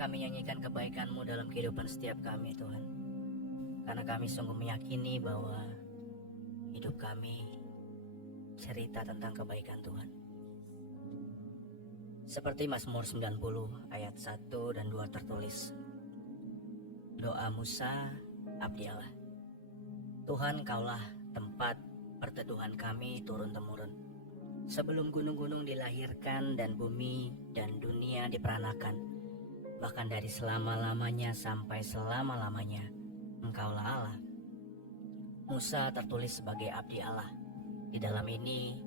Kami nyanyikan kebaikan-Mu dalam kehidupan setiap kami, Tuhan. Karena kami sungguh meyakini bahwa hidup kami cerita tentang kebaikan Tuhan. Seperti Mazmur 90 ayat 1 dan 2 tertulis, doa Musa, abdi Allah. Tuhan, Kaulah tempat perteduhan kami turun-temurun. Sebelum gunung-gunung dilahirkan dan bumi dan dunia diperanakan, bahkan dari selama-lamanya sampai selama-lamanya, Engkaulah Allah. Musa tertulis sebagai abdi Allah. Di dalam ini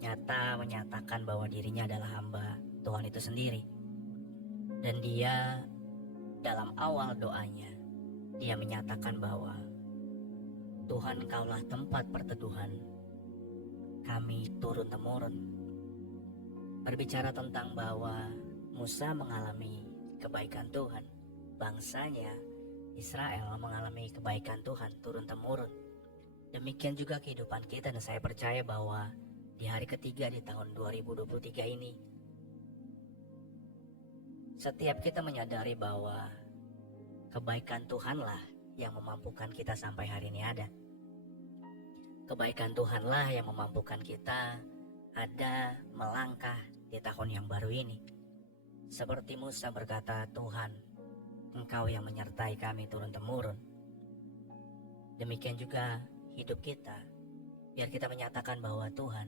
nyata menyatakan bahwa dirinya adalah hamba Tuhan itu sendiri. Dan dia dalam awal doanya, dia menyatakan bahwa Tuhan, Kaulah tempat perteduhan kami turun-temurun. Berbicara tentang bahwa Musa mengalami kebaikan Tuhan, bangsanya Israel mengalami kebaikan Tuhan turun-temurun. Demikian juga kehidupan kita, dan saya percaya bahwa di hari ketiga di tahun 2023 ini, setiap kita menyadari bahwa kebaikan Tuhanlah yang memampukan kita sampai hari ini ada. Kebaikan Tuhanlah yang memampukan kita ada melangkah di tahun yang baru ini. Seperti Musa berkata, Tuhan, Engkau yang menyertai kami turun-temurun. Demikian juga hidup kita, biar kita menyatakan bahwa Tuhan,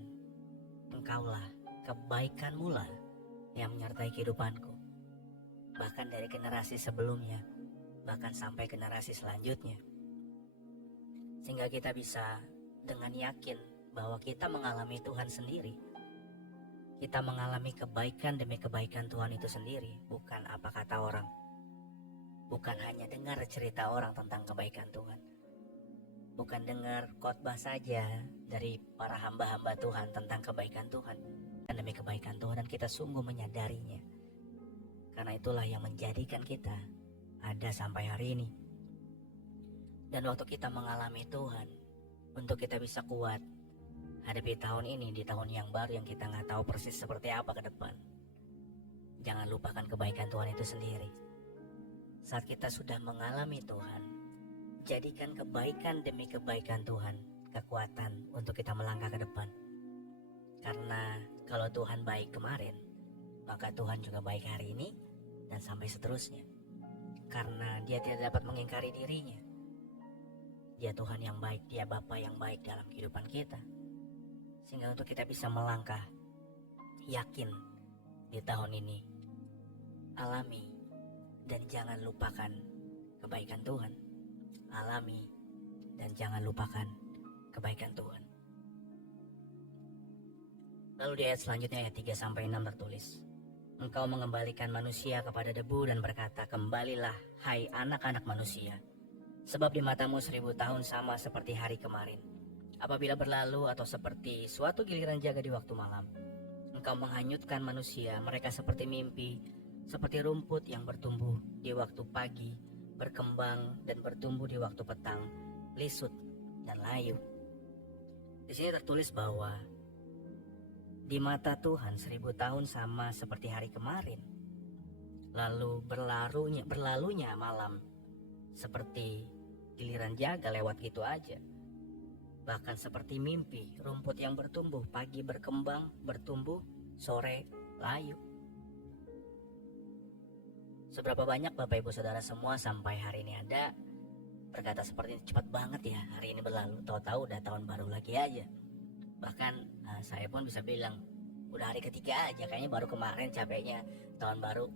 Engkaulah, kebaikan-Mu lah yang menyertai kehidupanku. Bahkan dari generasi sebelumnya, bahkan sampai generasi selanjutnya. Sehingga kita bisa dengan yakin bahwa kita mengalami Tuhan sendiri. Kita mengalami kebaikan demi kebaikan Tuhan itu sendiri, bukan apa kata orang. Bukan hanya dengar cerita orang tentang kebaikan Tuhan. Bukan dengar khotbah saja dari para hamba-hamba Tuhan tentang kebaikan Tuhan dan demi kebaikan Tuhan, dan kita sungguh menyadarinya. Karena itulah yang menjadikan kita ada sampai hari ini. Dan waktu kita mengalami Tuhan, untuk kita bisa kuat hadapi tahun ini, di tahun yang baru yang kita nggak tahu persis seperti apa ke depan, jangan lupakan kebaikan Tuhan itu sendiri. Saat kita sudah mengalami Tuhan, jadikan kebaikan demi kebaikan Tuhan kekuatan untuk kita melangkah ke depan. Karena kalau Tuhan baik kemarin, maka Tuhan juga baik hari ini dan sampai seterusnya. Karena Dia tidak dapat mengingkari dirinya. Dia Tuhan yang baik, Dia Bapa yang baik dalam kehidupan kita. Sehingga untuk kita bisa melangkah yakin di tahun ini, alami dan jangan lupakan kebaikan Tuhan. Alami dan jangan lupakan kebaikan Tuhan. Lalu di ayat selanjutnya, ayat 3-6 tertulis, Engkau mengembalikan manusia kepada debu dan berkata, kembalilah hai anak-anak manusia, sebab di matamu 1000 tahun sama seperti hari kemarin, apabila berlalu, atau seperti suatu giliran jaga di waktu malam. Engkau menghanyutkan manusia, mereka seperti mimpi, seperti rumput yang bertumbuh di waktu pagi, berkembang dan bertumbuh di waktu petang, lisut dan layu. Di sini tertulis bahwa di mata Tuhan 1000 tahun sama seperti hari kemarin. Lalu berlalunya malam seperti giliran jaga lewat gitu aja. Bahkan seperti mimpi, rumput yang bertumbuh, pagi berkembang, bertumbuh, sore layu. Seberapa banyak Bapak Ibu Saudara semua sampai hari ini ada berkata seperti ini, cepat banget ya hari ini berlalu, tahu-tahu udah tahun baru lagi aja. Bahkan saya pun bisa bilang udah hari ketiga aja, kayaknya baru kemarin capeknya tahun baru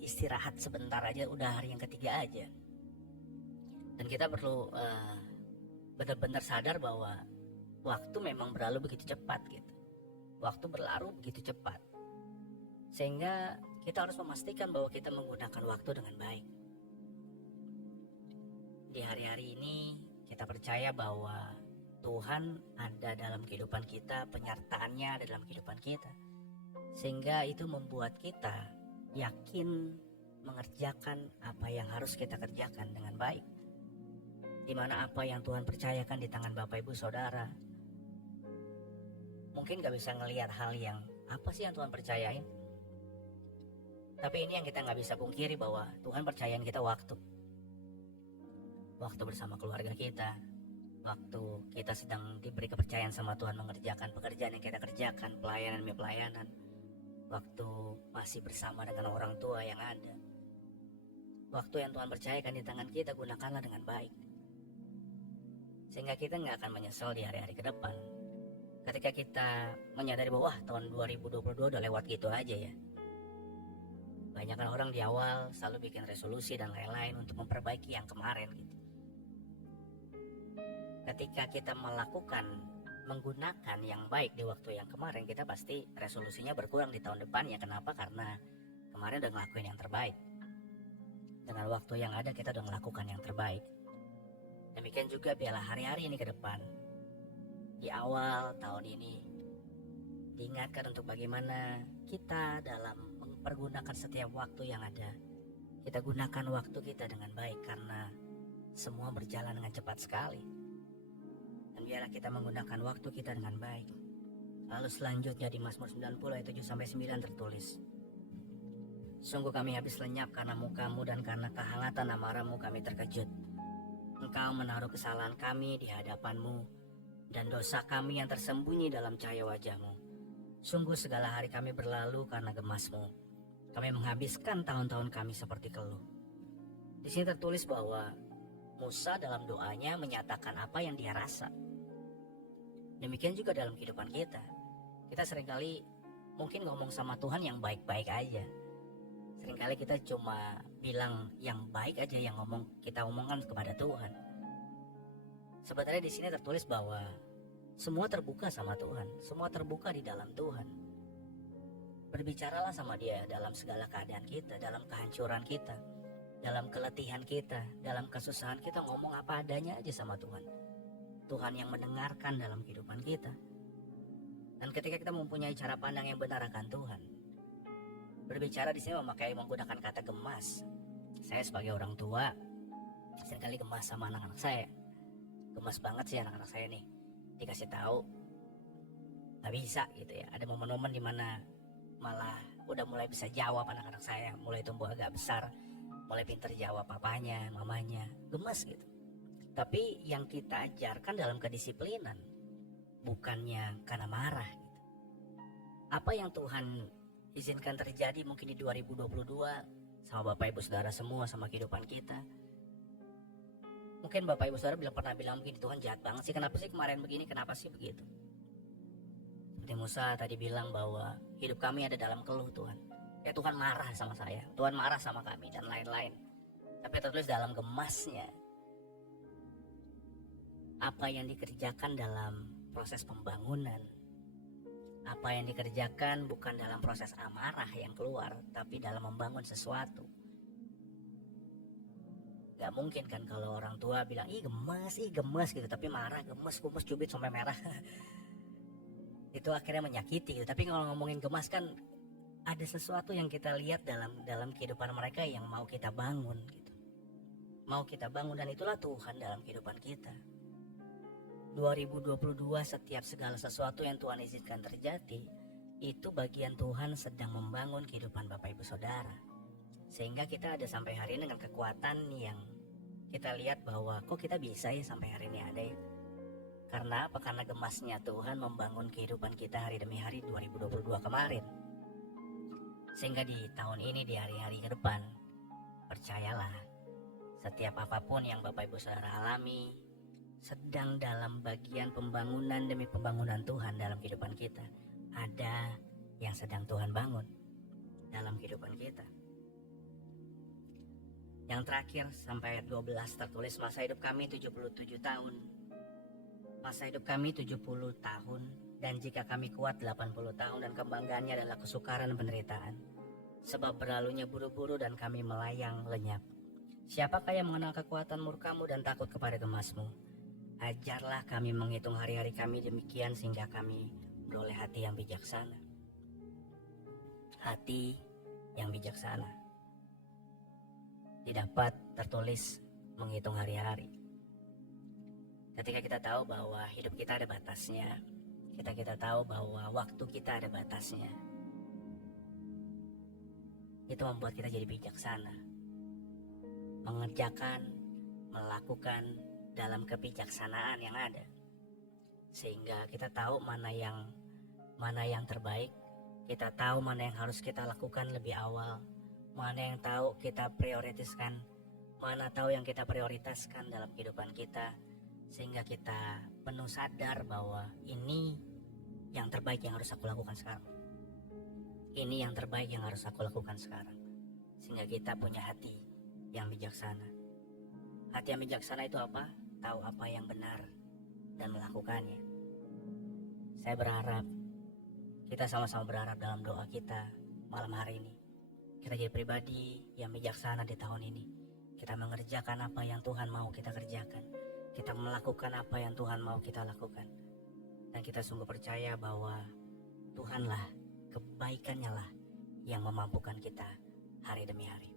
istirahat sebentar aja udah hari yang ketiga aja. Dan kita perlu benar-benar sadar bahwa waktu memang berlalu begitu cepat gitu. Waktu berlalu begitu cepat. Sehingga kita harus memastikan bahwa kita menggunakan waktu dengan baik. Di hari-hari ini kita percaya bahwa Tuhan ada dalam kehidupan kita, penyertaannya ada dalam kehidupan kita. Sehingga itu membuat kita yakin mengerjakan apa yang harus kita kerjakan dengan baik. Dimana apa yang Tuhan percayakan di tangan Bapak Ibu Saudara, mungkin gak bisa ngelihat hal yang apa sih yang Tuhan percayain. Tapi ini yang kita nggak bisa pungkiri, bahwa Tuhan percayain kita waktu bersama keluarga kita, waktu kita sedang diberi kepercayaan sama Tuhan mengerjakan pekerjaan yang kita kerjakan, pelayanan demi pelayanan, waktu masih bersama dengan orang tua yang ada. Waktu yang Tuhan percayakan di tangan kita, gunakanlah dengan baik, sehingga kita nggak akan menyesal di hari-hari ke depan. Ketika kita menyadari bahwa tahun 2022 udah lewat gitu aja ya. Banyak orang di awal selalu bikin resolusi dan lain-lain untuk memperbaiki yang kemarin gitu. Ketika kita menggunakan yang baik di waktu yang kemarin, kita pasti resolusinya berkurang di tahun depannya. Kenapa? Karena kemarin udah ngelakuin yang terbaik. Dengan waktu yang ada kita udah melakukan yang terbaik. Demikian juga biarlah hari-hari ini ke depan, di awal tahun ini, diingatkan untuk bagaimana kita dalam mempergunakan setiap waktu yang ada. Kita gunakan waktu kita dengan baik, karena semua berjalan dengan cepat sekali. Dan biarlah kita menggunakan waktu kita dengan baik. Lalu selanjutnya di Mazmur 90 ayat 7-9 tertulis, sungguh kami habis lenyap karena muka-Mu, dan karena kehangatan amarah-Mu kami terkejut. Engkau menaruh kesalahan kami di hadapan-Mu, dan dosa kami yang tersembunyi dalam cahaya wajah-Mu. Sungguh segala hari kami berlalu karena gemas-Mu. Kami menghabiskan tahun-tahun kami seperti keluh. Di sini tertulis bahwa Musa dalam doanya menyatakan apa yang dia rasa. Demikian juga dalam kehidupan kita. Kita seringkali mungkin ngomong sama Tuhan yang baik-baik aja. Seringkali kita cuma bilang yang baik aja yang kita omongkan kepada Tuhan. Sebenarnya di sini tertulis bahwa semua terbuka sama Tuhan, semua terbuka di dalam Tuhan. Berbicaralah sama Dia dalam segala keadaan kita, dalam kehancuran kita, dalam keletihan kita, dalam kesusahan kita, ngomong apa adanya aja sama Tuhan. Tuhan yang mendengarkan dalam kehidupan kita. Dan ketika kita mempunyai cara pandang yang benar akan Tuhan, berbicara di sini menggunakan kata gemas. Saya sebagai orang tua seringkali gemas sama anak-anak saya. Gemas banget sih anak-anak saya nih. Dikasih tahu nggak bisa gitu ya. Ada momen-momen dimana malah udah mulai bisa jawab anak-anak saya, mulai tumbuh agak besar, mulai pintar jawab papanya, mamanya, gemas gitu. Tapi yang kita ajarkan dalam kedisiplinan, bukannya karena marah gitu. Apa yang Tuhan izinkan terjadi mungkin di 2022 sama Bapak Ibu Saudara semua, sama kehidupan kita. Mungkin Bapak Ibu Saudara pernah bilang begini, Tuhan jahat banget sih, kenapa sih kemarin begini, kenapa sih begitu. Seperti Musa tadi bilang bahwa hidup kami ada dalam keluh Tuhan. Ya Tuhan marah sama saya, Tuhan marah sama kami dan lain-lain. Tapi tertulis dalam gemasnya. Apa yang dikerjakan dalam proses pembangunan, apa yang dikerjakan bukan dalam proses amarah yang keluar, tapi dalam membangun sesuatu. Gak mungkin kan kalau orang tua bilang ih gemes gitu, tapi marah, gemes cubit sampai merah. Itu akhirnya menyakiti gitu. Tapi kalau ngomongin gemas kan ada sesuatu yang kita lihat dalam kehidupan mereka yang mau kita bangun gitu. Mau kita bangun, dan itulah Tuhan dalam kehidupan kita. 2022 setiap segala sesuatu yang Tuhan izinkan terjadi, itu bagian Tuhan sedang membangun kehidupan Bapak Ibu Saudara. Sehingga kita ada sampai hari ini dengan kekuatan yang kita lihat bahwa kok kita bisa ya sampai hari ini ada ya. Karena apa? Karena gemasnya Tuhan membangun kehidupan kita hari demi hari 2022 kemarin. Sehingga di tahun ini, di hari-hari ke depan, percayalah, setiap apapun yang Bapak Ibu Saudara alami sedang dalam bagian pembangunan demi pembangunan Tuhan dalam kehidupan kita. Ada yang sedang Tuhan bangun dalam kehidupan kita. Yang terakhir sampai ayat 12 tertulis, masa hidup kami 77 tahun. Masa hidup kami 70 tahun, dan jika kami kuat 80 tahun, dan kebanggaannya adalah kesukaran dan penderitaan. Sebab berlalunya buru-buru dan kami melayang lenyap. Siapakah yang mengenal kekuatan murka-Mu dan takut kepada gemas-Mu? Ajarlah kami menghitung hari-hari kami demikian, sehingga kami beroleh hati yang bijaksana. Hati yang bijaksana. Didapat tertulis menghitung hari-hari. Ketika kita tahu bahwa hidup kita ada batasnya, kita tahu bahwa waktu kita ada batasnya, itu membuat kita jadi bijaksana. Mengerjakan, melakukan dalam kebijaksanaan yang ada. Sehingga kita tahu mana yang terbaik, kita tahu mana yang harus kita lakukan lebih awal, mana yang tahu kita prioritaskan, mana tahu yang kita prioritaskan dalam kehidupan kita, sehingga kita penuh sadar bahwa ini yang terbaik yang harus aku lakukan sekarang. Ini yang terbaik yang harus aku lakukan sekarang. Sehingga kita punya hati yang bijaksana. Hati yang bijaksana itu apa? Tahu apa yang benar dan melakukannya. Saya berharap, kita sama-sama berharap dalam doa kita malam hari ini, kita jadi pribadi yang bijaksana di tahun ini. Kita mengerjakan apa yang Tuhan mau kita kerjakan. Kita melakukan apa yang Tuhan mau kita lakukan. Dan kita sungguh percaya bahwa Tuhanlah, kebaikannya lah yang memampukan kita hari demi hari.